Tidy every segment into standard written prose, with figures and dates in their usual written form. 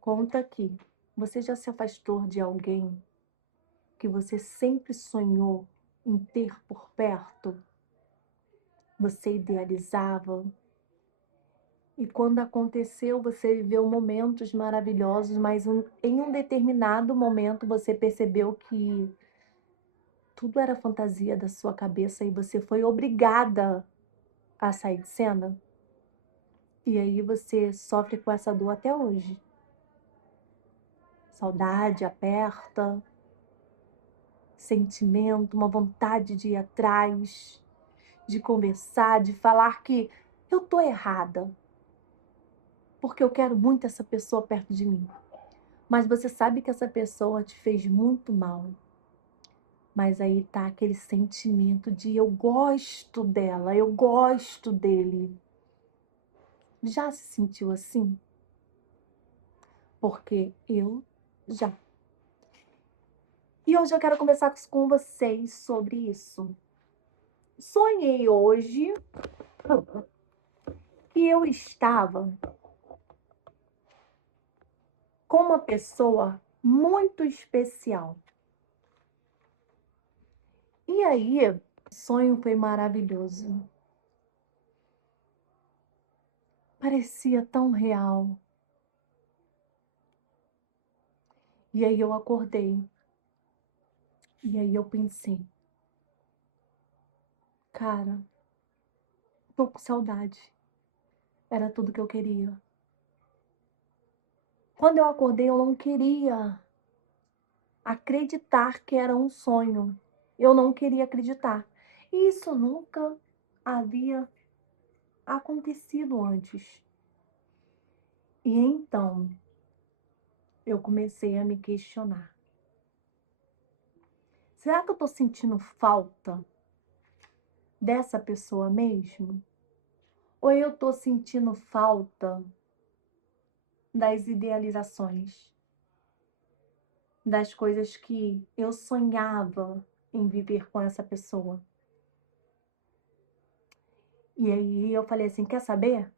Conta aqui. Você já se afastou de alguém que você sempre sonhou em ter por perto? Você idealizava? E quando aconteceu, você viveu momentos maravilhosos, mas em um determinado momento você percebeu que tudo era fantasia da sua cabeça e você foi obrigada a sair de cena? E aí você sofre com essa dor até hoje. Saudade aperta, sentimento, uma vontade de ir atrás, de conversar, de falar que eu tô errada, porque eu quero muito essa pessoa perto de mim. Mas você sabe que essa pessoa te fez muito mal. Mas aí tá aquele sentimento de eu gosto dela, eu gosto dele. Já se sentiu assim? Porque eu já. E hoje eu quero conversar com vocês sobre isso. Sonhei hoje que eu estava com uma pessoa muito especial. E aí, o sonho foi maravilhoso. Parecia tão real. E aí eu acordei. E aí eu pensei, cara, tô com saudade. Era tudo que eu queria. Quando eu acordei, eu não queria acreditar que era um sonho. Eu não queria acreditar. E isso nunca havia acontecido antes. E então eu comecei a me questionar. Será que eu tô sentindo falta dessa pessoa mesmo? Ou eu tô sentindo falta das idealizações, das coisas que eu sonhava em viver com essa pessoa? E aí eu falei assim, quer saber?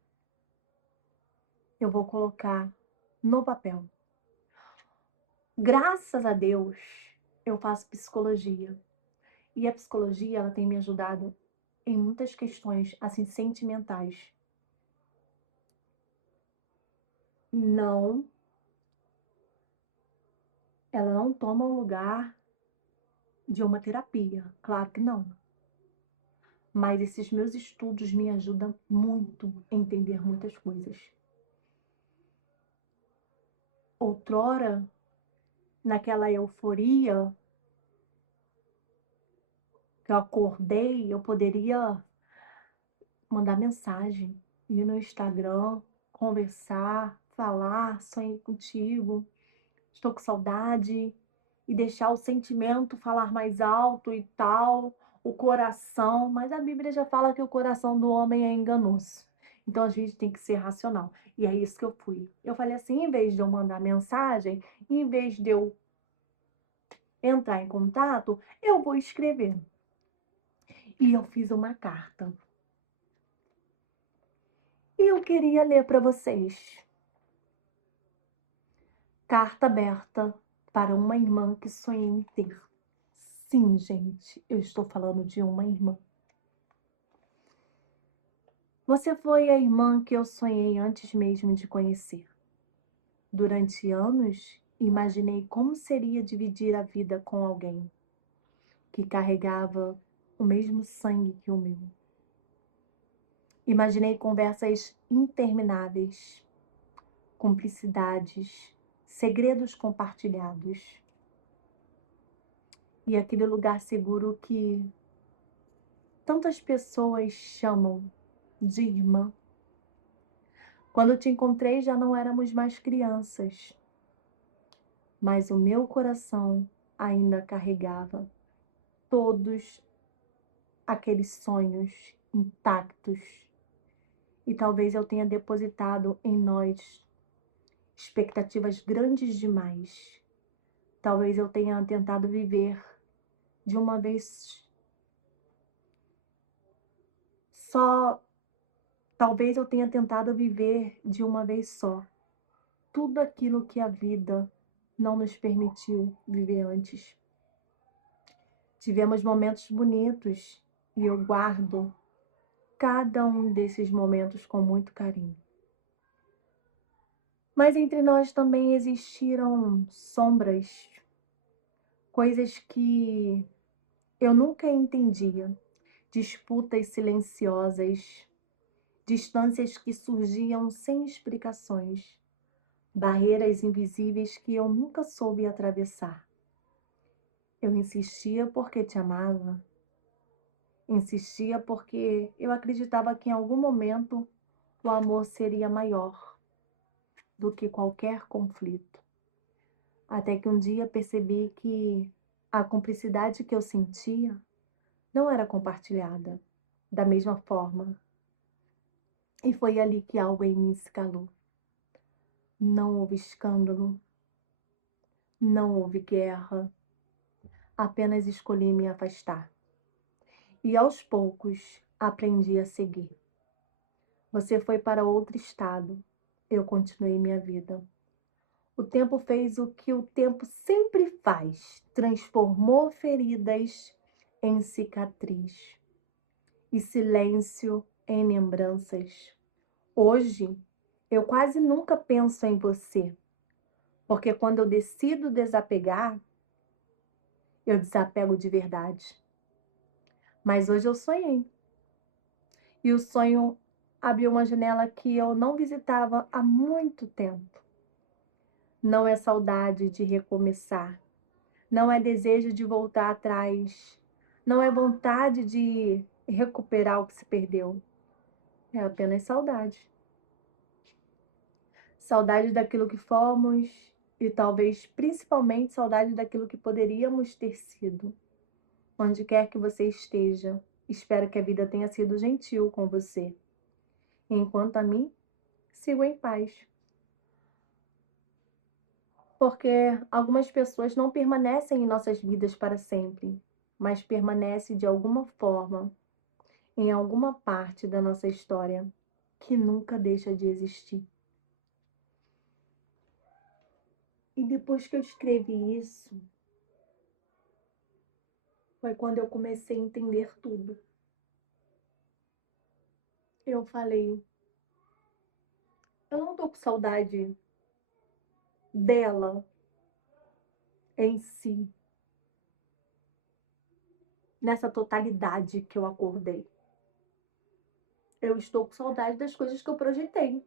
Eu vou colocar no papel. Graças a Deus, eu faço psicologia. E a psicologia, ela tem me ajudado em muitas questões, assim, sentimentais. Não, ela não toma o lugar de uma terapia, claro que não. Mas esses meus estudos me ajudam muito a entender muitas coisas. Outrora, naquela euforia que eu acordei, eu poderia mandar mensagem, ir no Instagram, conversar, falar, sonhei contigo, estou com saudade, e deixar o sentimento falar mais alto e tal, o coração, mas a Bíblia já fala que o coração do homem é enganoso. Então a gente tem que ser racional. E é isso que eu fui. Eu falei assim, em vez de eu mandar mensagem, em vez de eu entrar em contato, eu vou escrever. E eu fiz uma carta. E eu queria ler para vocês. Carta aberta para uma irmã que sonhei em ter. Sim, gente, eu estou falando de uma irmã. Você foi a irmã que eu sonhei antes mesmo de conhecer. Durante anos, imaginei como seria dividir a vida com alguém que carregava o mesmo sangue que o meu. Imaginei conversas intermináveis, cumplicidades, segredos compartilhados. E aquele lugar seguro que tantas pessoas chamam de irmã. Quando te encontrei, já não éramos mais crianças, mas o meu coração ainda carregava todos aqueles sonhos intactos. E talvez eu tenha depositado em nós expectativas grandes demais. Talvez eu tenha tentado viver de uma vez só. Talvez eu tenha tentado viver de uma vez só. tudo aquilo que a vida não nos permitiu viver antes. Tivemos momentos bonitos e eu guardo cada um desses momentos com muito carinho. Mas entre nós também existiram sombras, coisas que eu nunca entendia, disputas silenciosas, distâncias que surgiam sem explicações, barreiras invisíveis que eu nunca soube atravessar. Eu insistia porque te amava, insistia porque eu acreditava que em algum momento o amor seria maior do que qualquer conflito. Até que um dia percebi que a cumplicidade que eu sentia não era compartilhada da mesma forma. E foi ali que algo em mim se calou. Não houve escândalo, não houve guerra, apenas escolhi me afastar. E aos poucos aprendi a seguir. Você foi para outro estado, eu continuei minha vida. O tempo fez o que o tempo sempre faz, transformou feridas em cicatriz e silêncio em lembranças. Hoje, eu quase nunca penso em você, porque quando eu decido desapegar, eu desapego de verdade. Mas hoje eu sonhei. E o sonho abriu uma janela que eu não visitava há muito tempo. Não é saudade de recomeçar. Não é desejo de voltar atrás. Não é vontade de recuperar o que se perdeu. É apenas saudade. Saudade daquilo que fomos e talvez principalmente saudade daquilo que poderíamos ter sido. Onde quer que você esteja, espero que a vida tenha sido gentil com você. Enquanto a mim, sigo em paz. Porque algumas pessoas não permanecem em nossas vidas para sempre, mas permanecem de alguma forma, em alguma parte da nossa história, que nunca deixa de existir. E depois que eu escrevi isso, foi quando eu comecei a entender tudo. Eu falei, eu não tô com saudade dela em si, nessa totalidade que eu acordei. Eu estou com saudade das coisas que eu projetei,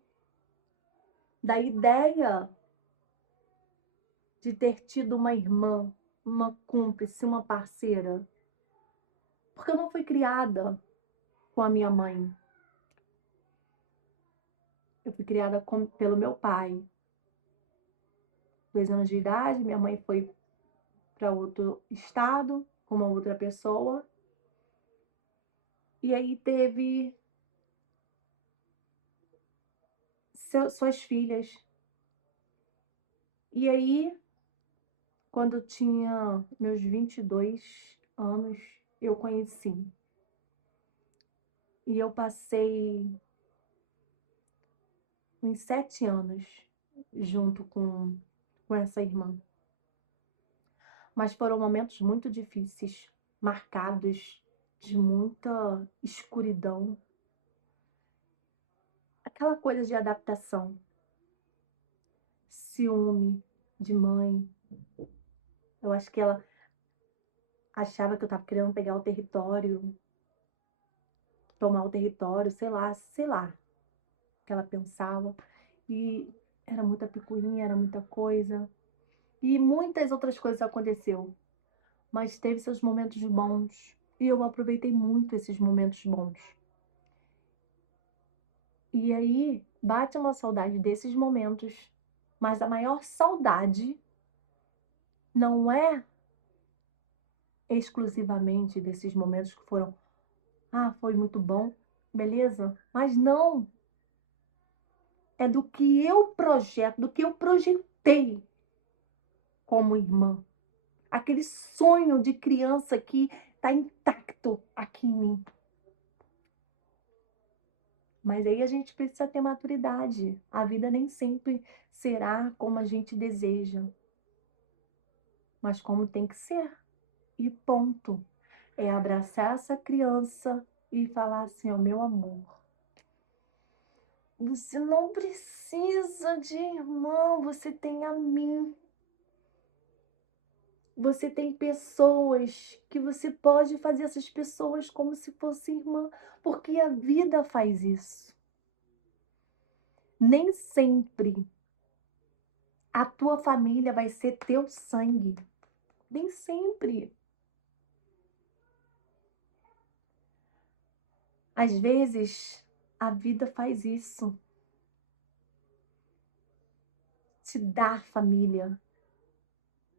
da ideia de ter tido uma irmã, uma cúmplice, uma parceira. Porque eu não fui criada com a minha mãe. Eu fui criada pelo meu pai. 2 anos de idade, minha mãe foi para outro estado com uma outra pessoa. E aí teve suas filhas. E aí, quando eu tinha meus 22 anos, eu conheci. E eu passei uns 7 anos junto com essa irmã. Mas foram momentos muito difíceis, marcados de muita escuridão. Aquela coisa de adaptação, ciúme de mãe. Eu acho que ela achava que eu estava querendo pegar o território, tomar o território, sei lá, o que ela pensava. E era muita picuinha, era muita coisa. E muitas outras coisas aconteceu. Mas teve seus momentos bons. E eu aproveitei muito esses momentos bons. E aí, bate uma saudade desses momentos. Mas a maior saudade não é exclusivamente desses momentos que foram, foi muito bom, beleza? Mas não, é do que eu projeto, do que eu projetei como irmã. Aquele sonho de criança que está intacto aqui em mim. Mas aí a gente precisa ter maturidade. A vida nem sempre será como a gente deseja, mas como tem que ser. E ponto. É abraçar essa criança e falar assim: ó, meu amor, você não precisa de irmão, você tem a mim. Você tem pessoas que você pode fazer essas pessoas como se fosse irmã, porque a vida faz isso. Nem sempre a tua família vai ser teu sangue. Nem sempre. Às vezes, a vida faz isso. Te dar família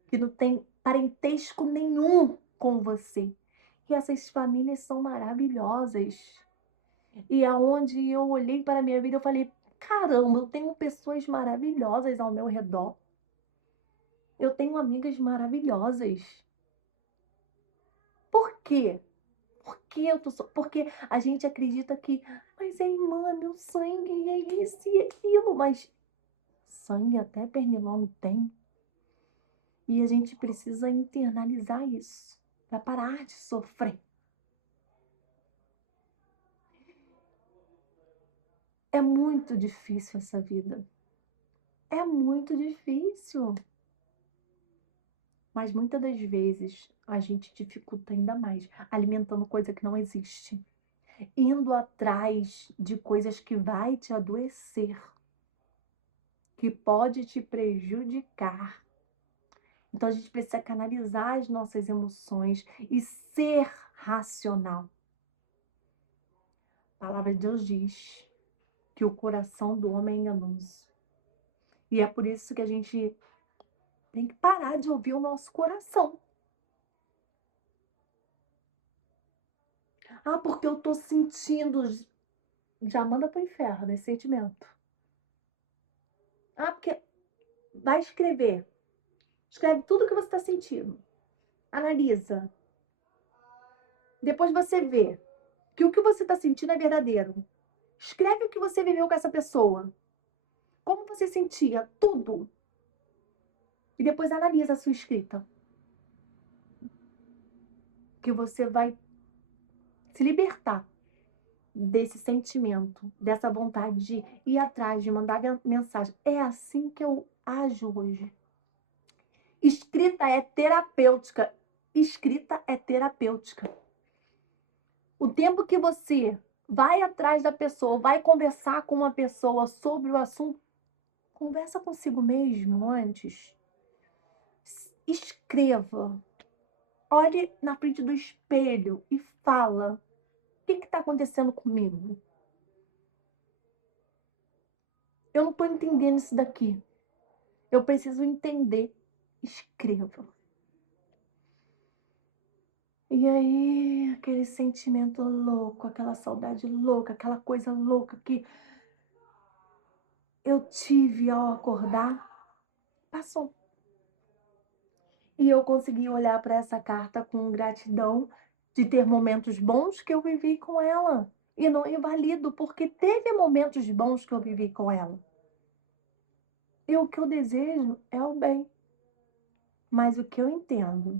que não tem parentesco nenhum com você. E essas famílias são maravilhosas. E aonde eu olhei para a minha vida, eu falei: caramba, eu tenho pessoas maravilhosas ao meu redor. Eu tenho amigas maravilhosas. Por quê? Porque a gente acredita que, mas é irmã, é meu sangue, é isso e aquilo, mas sangue até pernilongo tem. E a gente precisa internalizar isso para parar de sofrer. É muito difícil essa vida. É muito difícil. Mas muitas das vezes a gente dificulta ainda mais, alimentando coisa que não existe, indo atrás de coisas que vai te adoecer, que pode te prejudicar. Então a gente precisa canalizar as nossas emoções e ser racional. A palavra de Deus diz que o coração do homem é enganoso. E é por isso que a gente tem que parar de ouvir o nosso coração. Ah, porque eu tô sentindo. Já manda pro inferno esse sentimento. Ah, porque vai escrever. Escreve tudo o que você está sentindo. Analisa. Depois você vê que o que você está sentindo é verdadeiro. Escreve o que você viveu com essa pessoa. Como você sentia, tudo. E depois analisa a sua escrita. Que você vai se libertar desse sentimento, dessa vontade de ir atrás, de mandar mensagem. É assim que eu ajo hoje. Escrita é terapêutica. Escrita é terapêutica. O tempo que você vai atrás da pessoa, vai conversar com uma pessoa sobre o assunto, conversa consigo mesmo antes. Escreva. Olhe na frente do espelho e fala: o que está acontecendo comigo? Eu não estou entendendo isso daqui. Eu preciso entender. Escreva. E aí, aquele sentimento louco, aquela saudade louca, aquela coisa louca que eu tive ao acordar, passou. E eu consegui olhar para essa carta com gratidão de ter momentos bons que eu vivi com ela. E não invalido, porque teve momentos bons que eu vivi com ela. E o que eu desejo é o bem. Mas o que eu entendo,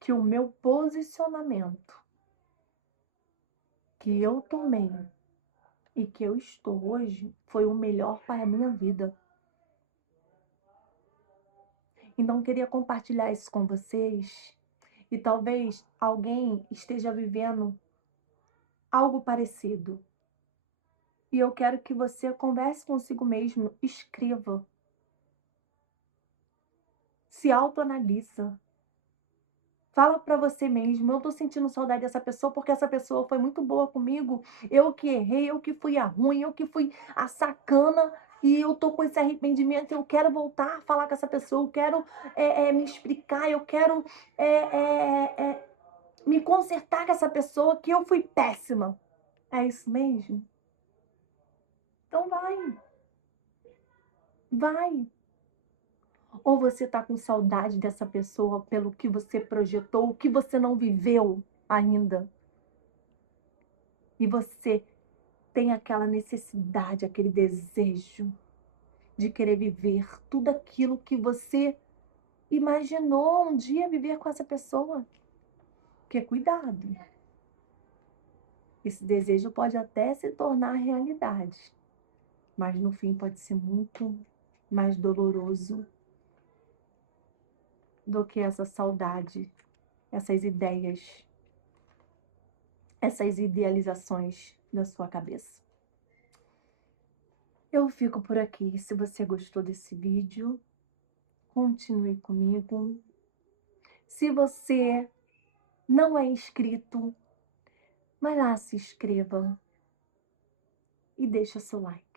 que o meu posicionamento, que eu tomei e que eu estou hoje, foi o melhor para a minha vida. Então, eu queria compartilhar isso com vocês. E talvez alguém esteja vivendo algo parecido. E eu quero que você converse consigo mesmo, escreva, se autoanalisa. Fala pra você mesmo: eu tô sentindo saudade dessa pessoa porque essa pessoa foi muito boa comigo. Eu que errei, eu que fui a ruim, eu que fui a sacana e eu tô com esse arrependimento. Eu quero voltar a falar com essa pessoa, eu quero me explicar, eu quero me consertar com essa pessoa que eu fui péssima. É isso mesmo? Então vai. Ou você está com saudade dessa pessoa pelo que você projetou, o que você não viveu ainda. E você tem aquela necessidade, aquele desejo de querer viver tudo aquilo que você imaginou um dia viver com essa pessoa. Porque cuidado, esse desejo pode até se tornar realidade, mas no fim pode ser muito mais doloroso do que essa saudade, essas ideias, essas idealizações da sua cabeça. Eu fico por aqui. Se você gostou desse vídeo, continue comigo. Se você não é inscrito, vai lá, se inscreva e deixa seu like.